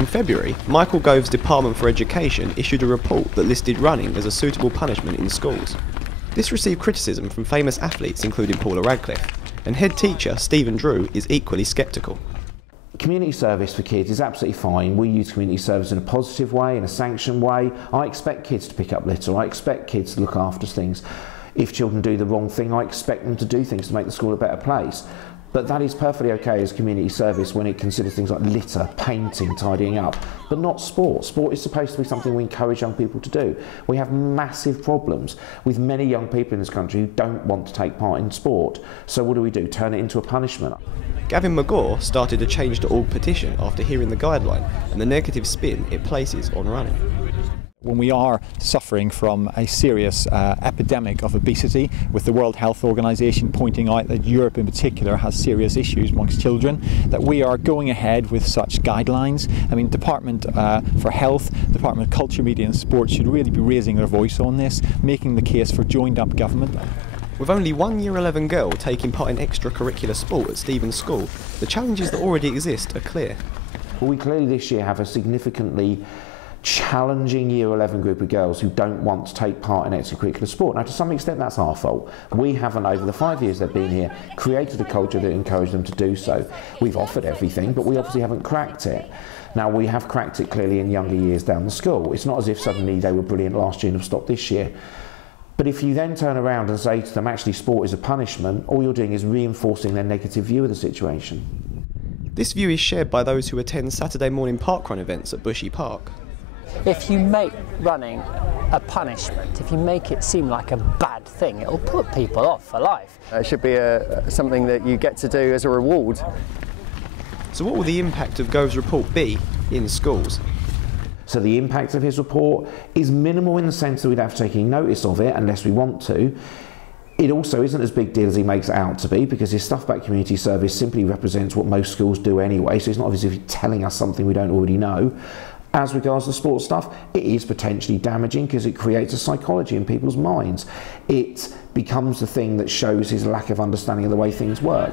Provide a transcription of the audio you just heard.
In February, Michael Gove's Department for Education issued a report that listed running as a suitable punishment in schools. This received criticism from famous athletes including Paula Radcliffe, and head teacher Stephen Drew is equally sceptical. Community service for kids is absolutely fine. We use community service in a positive way, in a sanctioned way. I expect kids to pick up litter. I expect kids to look after things. If children do the wrong thing, I expect them to do things to make the school a better place. But that is perfectly okay as community service when it considers things like litter, painting, tidying up, but not sport. Sport is supposed to be something we encourage young people to do. We have massive problems with many young people in this country who don't want to take part in sport. So what do? Turn it into a punishment. Gavin McGaw started a Change.org petition after hearing the guideline and the negative spin it places on running. When we are suffering from a serious epidemic of obesity, with the World Health Organization pointing out that Europe in particular has serious issues amongst children, that we are going ahead with such guidelines. I mean, Department for Health, Department of Culture, Media and Sport should really be raising their voice on this, making the case for joined up government. With only one Year 11 girl taking part in extracurricular sport at Stephen's school, the challenges that already exist are clear. Well, we clearly this year have a significantly challenging Year 11 group of girls who don't want to take part in extracurricular sport. Now, to some extent, that's our fault. We haven't, over the 5 years they've been here, created a culture that encouraged them to do so. We've offered everything, but we obviously haven't cracked it. Now, we have cracked it clearly in younger years down the school. It's not as if suddenly they were brilliant last year and have stopped this year. But if you then turn around and say to them, actually, sport is a punishment, all you're doing is reinforcing their negative view of the situation. This view is shared by those who attend Saturday morning parkrun events at Bushy Park. If you make running a punishment, if you make it seem like a bad thing, it'll put people off for life. It should be something that you get to do as a reward. So what will the impact of Gove's report be in schools? So the impact of his report is minimal in the sense that we'd have to take any notice of it unless we want to. It also isn't as big a deal as he makes it out to be, because his stuff about community service simply represents what most schools do anyway, so it's not as if he's telling us something we don't already know. As regards to sports stuff, it is potentially damaging because it creates a psychology in people's minds. It becomes the thing that shows his lack of understanding of the way things work.